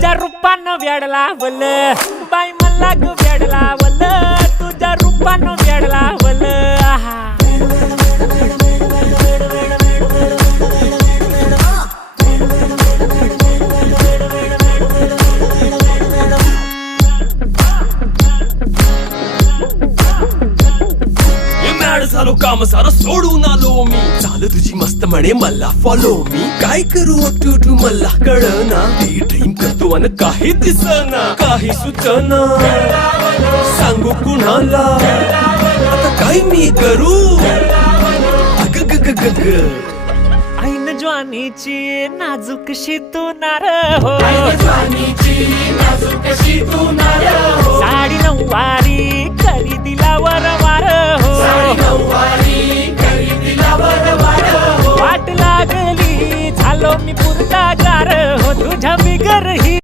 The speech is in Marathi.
तुझ्या रूपानं वेड लावल बाई मला ग वेड लावल तुझ्या रूपानं वेड लावल आहा झालो काम सारं सोडून आलो मी चाल तुझी मस्त म्हणे मला फॉलो मी काय करू टू मला कळना ती ड्रीम करतो अन काही दिसना काही सुचना सांगू कुणाला आता काय मी करू अग ग ग ग ग ऐन ज्वानीची नाजूकशी तू नार हो साडी नऊवारी करी दिला वरवार हो वाट लागली झालो मी पुरता गार हो तुझ्या बिगर ही